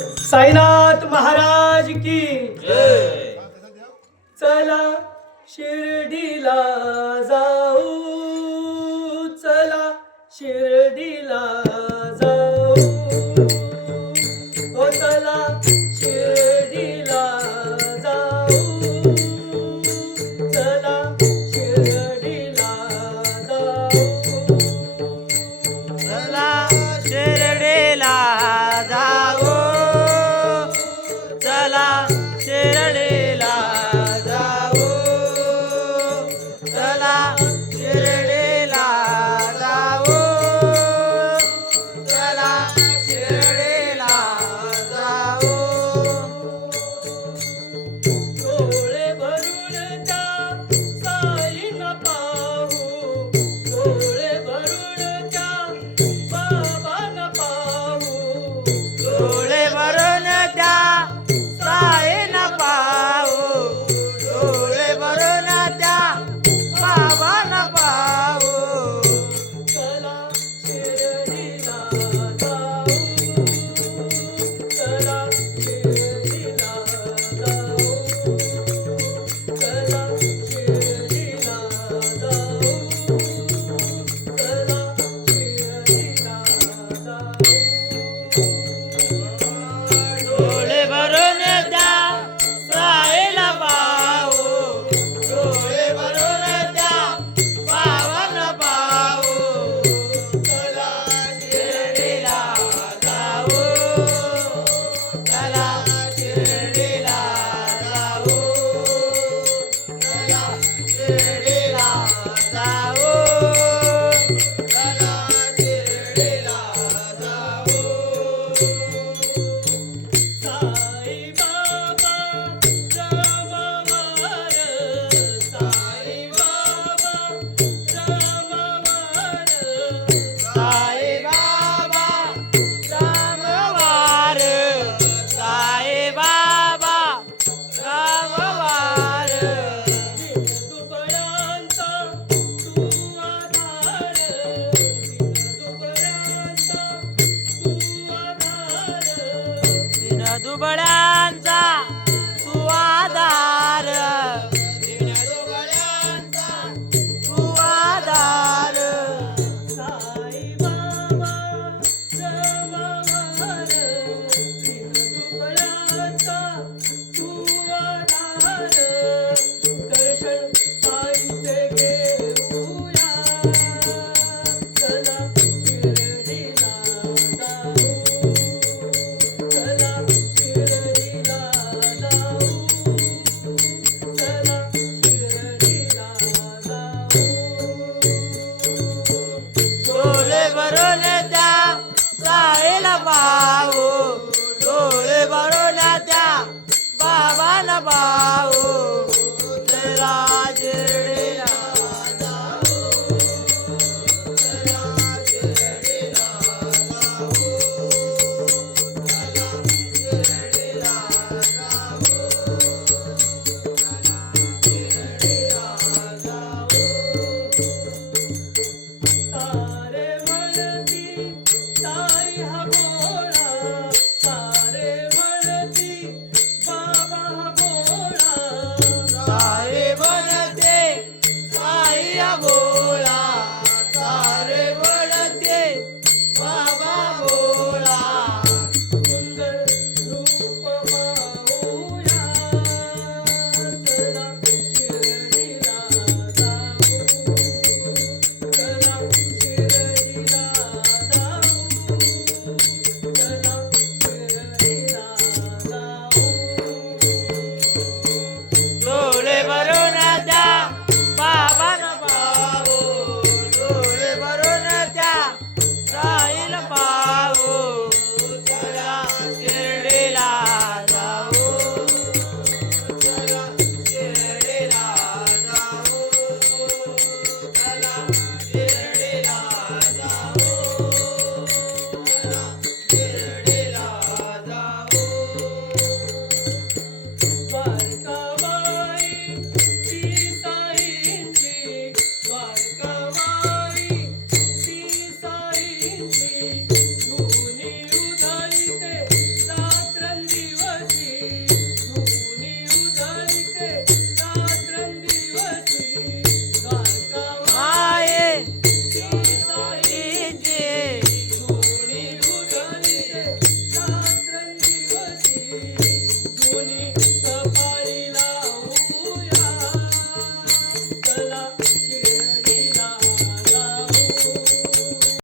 साईनाथ महाराज की जय. चला शिर्डीला जाऊ, चला शिर्डीला जाऊ, ओ चला शिर्डीला जाऊ, चला शिर्डीला जाऊ. चला शिर्डीला जाऊ, चला शिर्डीला जाऊ, चला शिर्डीला जाऊ, चला शिर्डीला जाऊ. डोळे भरून त्या साईना पाहू, डोळे भरून त्या बाबांना पाहू, डोळे भरून त्या साईना पाहू, डोळे भरून त्या बाबांना पाहू. चला शिर्डीला जाऊ, चला शिर्डीला जाऊ, चला शिर्डीला जाऊ, चला शिर्डीला जाऊ. डोळे भरून त्या साईला पाहू, डोळे भरून त्या बाबांना पाहू. चला शिर्डीला जाऊ, चला शिर्डीला जाऊ, चला शिर्डीला जाऊ, चला शिर्डीला जाऊ. साई बाबा रामवार, साई बाबा रामवार, साई बाबा रामवार, साई बाबा रामवार. दुबळ्यांचा तू आधार, दुबळ्यांचा तू आधार, दिन दुबळ्यांचा तू आधार, दिन दुबळ्यांचा तू आधार. साई बाबा रामवार, दुबळ्यांचा तू आधार. दर्शन साईंचे घेऊया, चला शिर्डीला जाऊ, चला शिर्डीला जाऊ, चला शिर्डीला जाऊ. डोळे भरून त्या साईला पाहू, डोळे भरून त्या बाबाला पाहू.